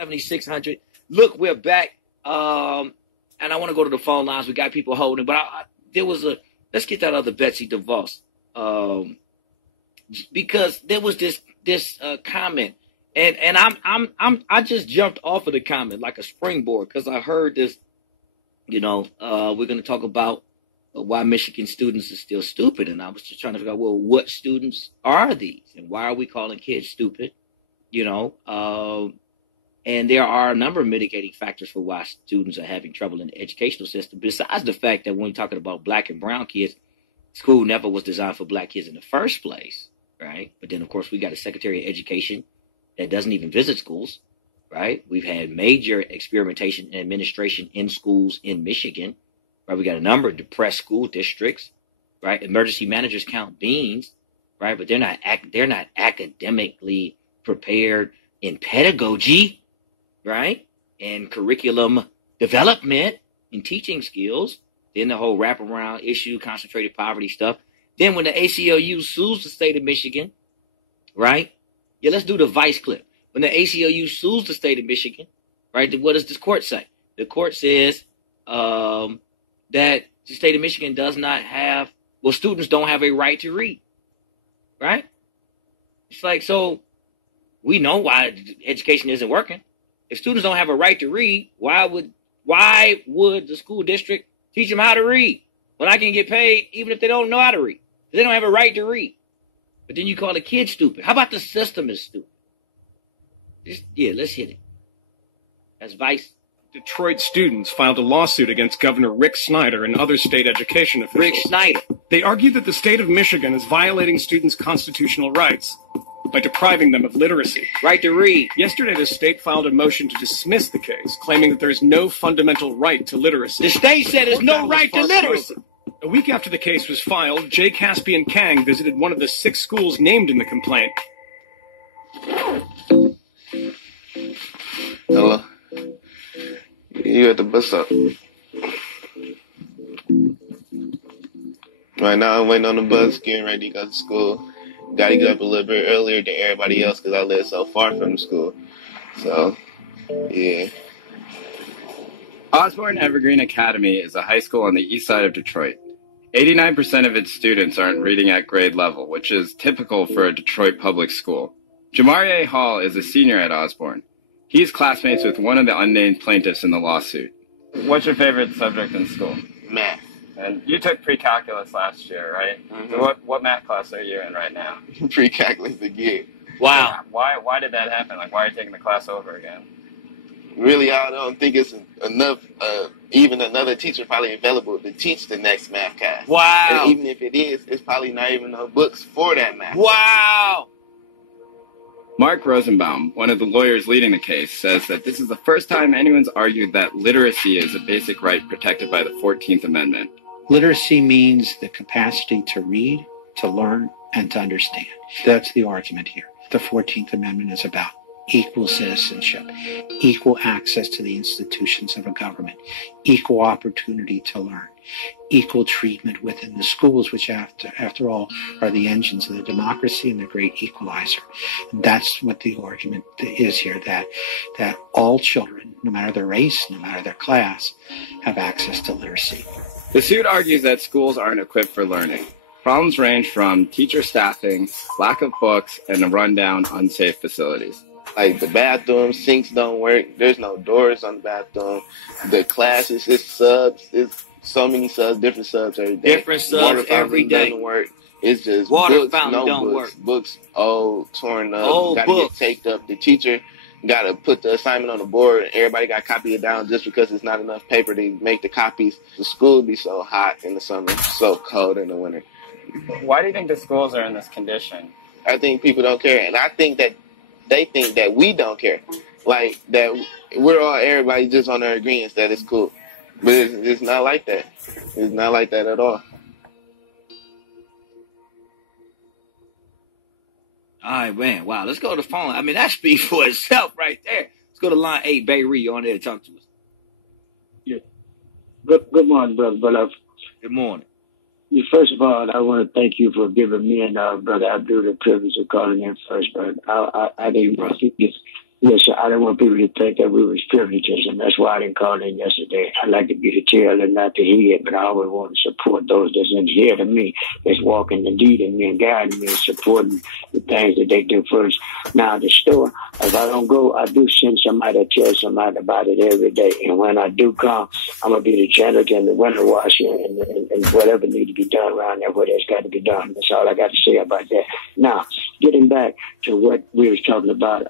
7,600. Look, we're back. And I want to go to the phone lines. We got people holding, but there was let's get that other Betsy DeVos. Because there was this comment, and I just jumped off of the comment like a springboard because I heard this. We're going to talk about why Michigan students are still stupid, and I was just trying to figure out, well, what students are these, and why are we calling kids stupid? And there are a number of mitigating factors for why students are having trouble in the educational system. Besides the fact that when we're talking about black and brown kids, school never was designed for black kids in the first place, right? But then, of course, we got a Secretary of Education that doesn't even visit schools, right? We've had major experimentation and administration in schools in Michigan, right? We got a number of depressed school districts, right? Emergency managers count beans, right? But they're not academically prepared in pedagogy, right? And curriculum development and teaching skills. Then the whole wraparound issue, concentrated poverty stuff. Then when the ACLU sues the state of Michigan, right? Yeah, let's do the Vice clip. When the ACLU sues the state of Michigan, right? What does this court say? The court says that the state of Michigan does not have, students don't have a right to read, right? It's like, so we know why education isn't working. If students don't have a right to read, why would the school district teach them how to read when I can get paid even if they don't know how to read? They don't have a right to read. But then you call the kid stupid. How about the system is stupid? Let's hit it. That's Vice. Detroit students filed a lawsuit against Governor Rick Snyder and other state education officials. Rick Snyder. They argue that the state of Michigan is violating students' constitutional rights by depriving them of literacy. Right to read. Yesterday, the state filed a motion to dismiss the case, claiming that there is no fundamental right to literacy. The state said there's no right to literacy. A week after the case was filed, Jay Caspian Kang visited one of the 6 schools named in the complaint. Hello. You at the bus stop. Right now, I'm waiting on the bus, getting ready to go to school. Got to get up a little bit earlier than everybody else because I live so far from the school. So, yeah. Osborne Evergreen Academy is a high school on the east side of Detroit. 89% of its students aren't reading at grade level, which is typical for a Detroit public school. Jamarie Hall is a senior at Osborne. He's classmates with one of the unnamed plaintiffs in the lawsuit. What's your favorite subject in school? Math. And you took pre-calculus last year, right? Mm-hmm. So what math class are you in right now? Pre-calculus again. Wow. Why did that happen? Like, why are you taking the class over again? Really, I don't think it's enough, even another teacher probably available to teach the next math class. Wow. And even if it is, it's probably not even no books for that math. Wow. Mark Rosenbaum, one of the lawyers leading the case, says that this is the first time anyone's argued that literacy is a basic right protected by the 14th Amendment. Literacy means the capacity to read, to learn, and to understand. That's the argument here. The 14th Amendment is about equal citizenship, equal access to the institutions of a government, equal opportunity to learn, equal treatment within the schools, which after all are the engines of the democracy and the great equalizer. And that's what the argument is here, that all children, no matter their race, no matter their class, have access to literacy. The suit argues that schools aren't equipped for learning. Problems range from teacher staffing, lack of books, and a rundown, unsafe facilities. Like the bathroom sinks don't work. There's no doors on the bathroom. The classes, it's subs. It's so many subs, different subs every day. Different subs Water every day. Doesn't work. It's just Water books, fountain no don't books. work. Books old, torn up. Old gotta books. get taped up. The teacher gotta put the assignment on the board. Everybody gotta copy it down just because it's not enough paper to make the copies. The school be so hot in the summer, so cold in the winter. Why do you think the schools are in this condition? I think people don't care, and I think that they think that we don't care. Like, that we're all, everybody just on their agreements that it's cool. But it's not like that. It's not like that at all. All right, man. Wow. Let's go to the phone. I mean, that speaks for itself right there. Let's go to line 8. Bay Reed, you on there to talk to us. Yeah. Good morning, brother. Good morning. First of all, I want to thank you for giving me and Brother Abdul the privilege of calling in first, but I didn't want to see this Yes, sir. I don't want people to think that we was privileges, and that's why I didn't call in yesterday. I like to be the tail and not the head, but I always want to support those that's in the head of me, that's walking and leading me and guiding me and supporting the things that they do first. Now, the store, if I don't go, I do send somebody to tell somebody about it every day. And when I do come, I'm going to be the janitor and the window washer and whatever need to be done around there, where there's got to be done. That's all I got to say about that. Now, getting back to what we was talking about,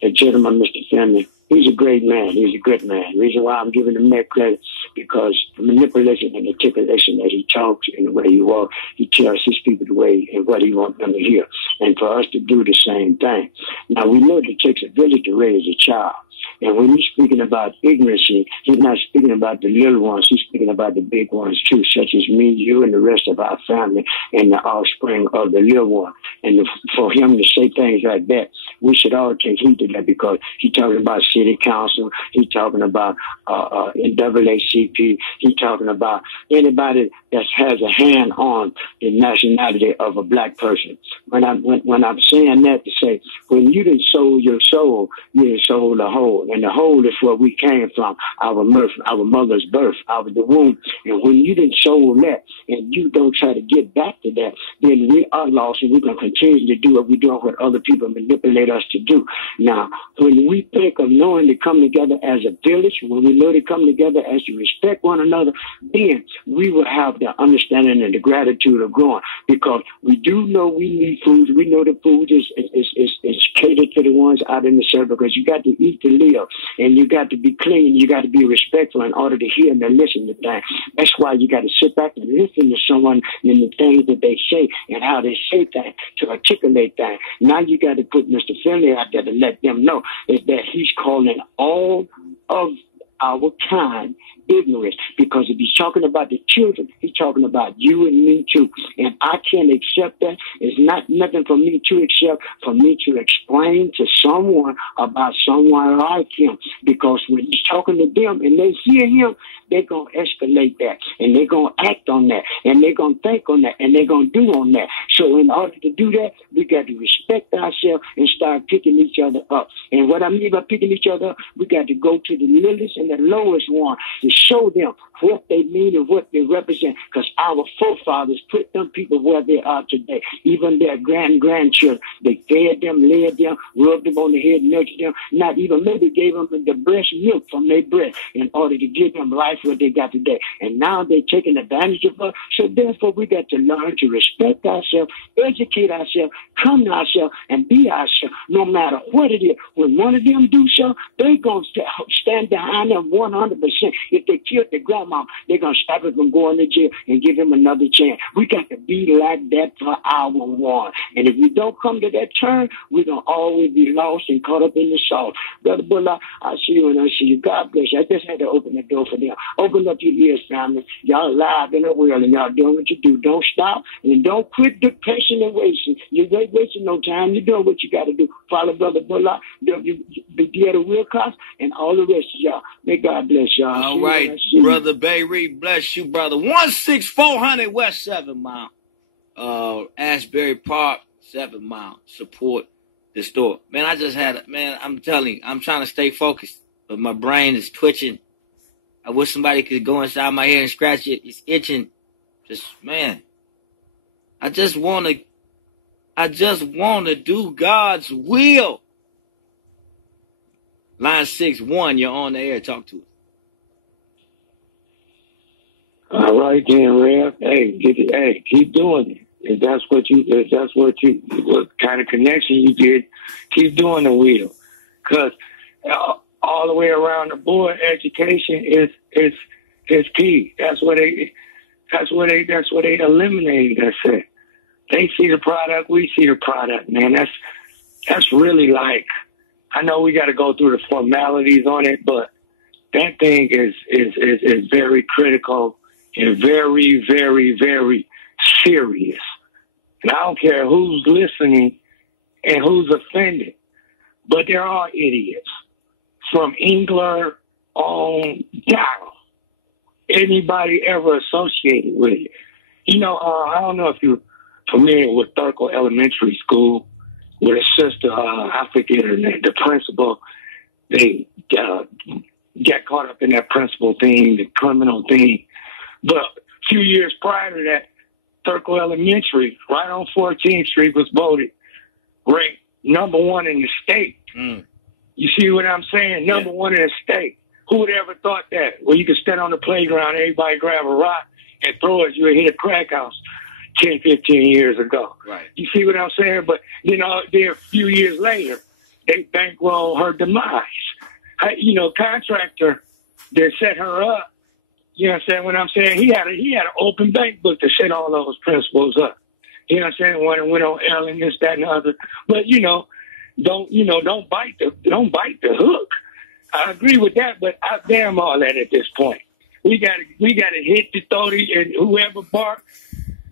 the gentleman, Mr. Finley, he's a great man. He's a good man. The reason why I'm giving him that credit, because the manipulation and articulation that he talks and the way he walks, he tells his people the way and what he wants them to hear. And for us to do the same thing. Now, we know that it takes a village to raise a child. And when he's speaking about ignorance, he's not speaking about the little ones. He's speaking about the big ones, too, such as me, you, and the rest of our family and the offspring of the little one. And for him to say things like that, we should all take heed to that, because he's talking about city council. He's talking about NAACP. He's talking about anybody that has a hand on the nationality of a black person. When I'm saying that, to say, when you done sold your soul, you done sold the whole. And the whole is where we came from, our mother's birth, out of the womb. And when you done sold that and you don't try to get back to that, then we are lost, and we're going to continue to do what we're doing, what other people manipulate us to do. Now, when we think of knowing to come together as a village, when we know to come together as to respect one another, then we will have the understanding and the gratitude of growing, because we do know we need food. We know the food is catered to the ones out in the circle, because you got to eat to live, and you got to be clean. You got to be respectful in order to hear and to listen to things. That's why you got to sit back and listen to someone and the things that they say and how they say things, to articulate things. Now you got to put Mr. Finley out there to let them know that he's calling all of our kind ignorance, because if he's talking about the children, he's talking about you and me too. And I can't accept that. It's not nothing for me to accept, for me to explain to someone about someone like him, because when he's talking to them and they hear him, they're going to escalate that, and they're going to act on that, and they're going to think on that, and they're going to do on that. So in order to do that, we got to respect ourselves and start picking each other up. And what I mean by picking each other up, we got to go to the littlest and the lowest one to show them what they mean and what they represent, because our forefathers put them people where they are today. Even their grandchildren, they fed them, led them, rubbed them on the head, nurtured them, not even maybe gave them the breast milk from their breast in order to give them life what they got today. And now they're taking advantage of us. So therefore, we got to learn to respect ourselves, educate ourselves, come to ourselves, and be ourselves, no matter what it is. When one of them do so, they're going to stand behind them 100%. If they killed their grandma, they're going to stop it from going to jail and give him another chance. We got to be like that for our one. And if we don't come to that turn, we're going to always be lost and caught up in the salt. Brother Bullock, I see you and I see you. God bless you. I just had to open the door for them. Open up your ears, family. Y'all live in the world and y'all doing what you do. Don't stop and don't quit the patient and wasting. You ain't wasting no time. You're doing what you got to do. Follow Brother Bullock, Deetta Wilcox, and all the rest of y'all. May God bless y'all. All right, Brother Bay Reed, bless you, brother. 16400 West 7 Mile. Ashbury Park, 7 Mile. Support the store. Man, I'm telling you, I'm trying to stay focused, but my brain is twitching. I wish somebody could go inside my head and scratch it. It's itching. I just want to do God's will. Line 6-1, you're on the air. Talk to us. All right, then, Rev. Hey, keep doing it. If that's what kind of connection you get, keep doing the wheel. Because all the way around the board, education is key. That's what they eliminated. That's it. They see the product, we see the product, man. That's really like, I know we got to go through the formalities on it, but that thing is very critical and very, very, very serious. And I don't care who's listening and who's offended, but there are idiots from Engler on down. Anybody ever associated with it? I don't know if you're familiar with Thurko Elementary School, with a sister, I forget her name, the principal. They got caught up in that principal thing, the criminal thing. But a few years prior to that, Thurko Elementary, right on 14th Street, was voted ranked number 1 in the state. You see what I'm saying? Number 1 in the state. Who would ever thought that? Well, you could stand on the playground, everybody grab a rock and throw it, you would hit a crack house 10, 15 years ago. Right. You see what I'm saying? But, then a few years later, they bankroll her demise. Contractor that set her up, you know what I'm saying? What I'm saying, he had an open bank book to set all those principles up. You know what I'm saying? One went on Ellen, this, that, and the other. But don't bite the hook. I agree with that, but I damn all that at this point. We gotta hit the 30, and whoever barked,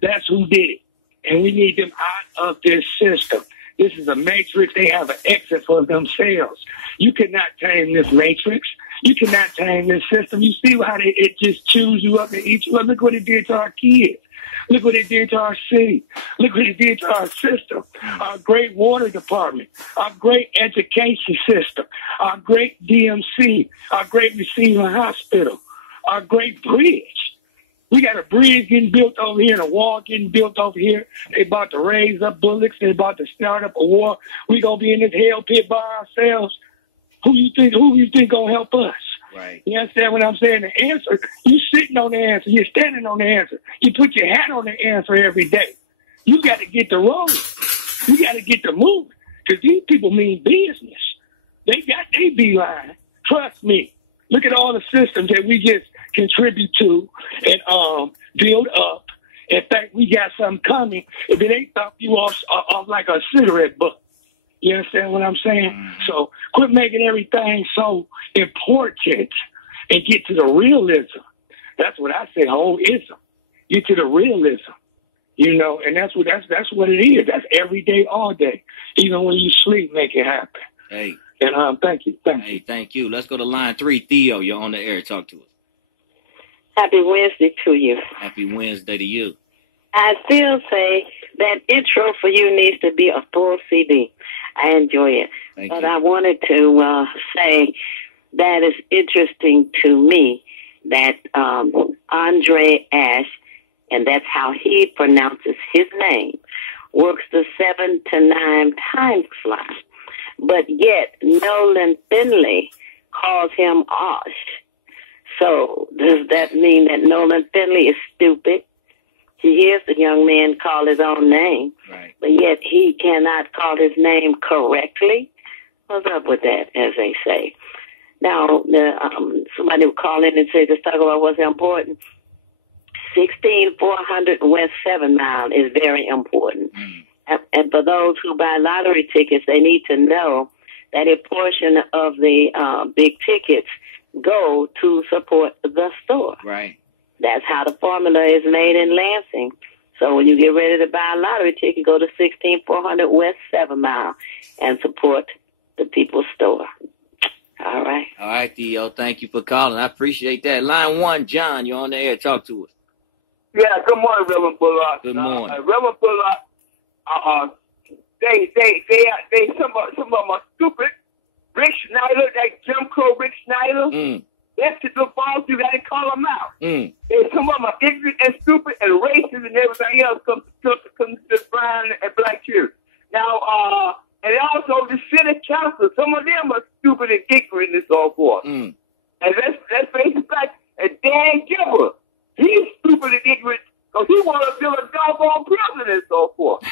that's who did it. And we need them out of this system. This is a matrix. They have an exit for themselves. You cannot tame this matrix. You cannot tame this system. You see how it just chews you up and eats you up. Look what it did to our kids. Look what it did to our city. Look what it did to our system. Our great water department. Our great education system. Our great DMC. Our great receiving hospital. Our great bridge. We got a bridge getting built over here and a wall getting built over here. They about to raise up bullets. They about to start up a war. We gonna be in this hell pit by ourselves. Who you think gonna help us? Right. You understand what I'm saying? The answer, you sitting on the answer. You're standing on the answer. You put your hat on the answer every day. You got to get the rolling. You got to get the moving. Because these people mean business. They got their beeline. Trust me. Look at all the systems that we just contribute to and build up. In fact, we got something coming. If it ain't thump you off like a cigarette butt. You understand what I'm saying? So quit making everything so important and get to the realism. That's what I say, whole ism. Get to the realism. And that's what it is. That's every day, all day. Even when you sleep, make it happen. Hey. And thank you. Hey, thank you. Let's go to line 3. Theo, you're on the air. Talk to us. Happy Wednesday to you. Happy Wednesday to you. I still say that intro for you needs to be a full CD. I enjoy it. Thank but you. I wanted to say that it's interesting to me that Andre Ash, and that's how he pronounces his name, works the 7 to 9 time slot. But yet Nolan Finley calls him Osh. So does that mean that Nolan Finley is stupid? He hears the young man call his own name, right, but yet he cannot call his name correctly. What's up with that, as they say? Now, somebody would call in and say, just talk about what's important. 16400 West 7 Mile is very important. And for those who buy lottery tickets, they need to know that a portion of the big tickets go to support the store. Right. That's how the formula is made in Lansing. So when you get ready to buy a lottery ticket, go to 16400 West 7 Mile and support the people's store. All right. All right, Theo. Thank you for calling. I appreciate that. Line 1, John, you're on the air. Talk to us. Yeah, good morning, Reverend Bullock. Good morning. Reverend Bullock, some of them are stupid. Rick Schneider, that Jim Crow Rick Schneider, that's the boss, you got to call them out. And some of them are ignorant and stupid and racist and everything else comes to brown and black children. Now, and also the city council, some of them are stupid and ignorant and so forth. And let's face the fact, and Dan Gilbert, he's stupid and ignorant because he wants to build a doggone prison and so forth.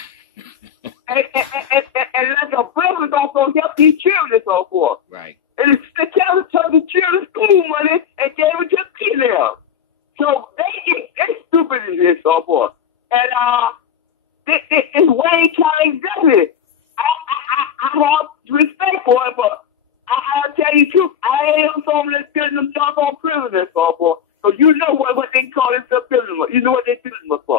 and like a prison also help these children and so forth. Right. And the council took the children school money and gave it to P&L. So they stupid and so forth. And it's Wayne County executive. I have respect for it, but I'll tell you the truth. I am someone that's getting them doggone prison and so forth. So you know what they call this prison. You know what they prison for.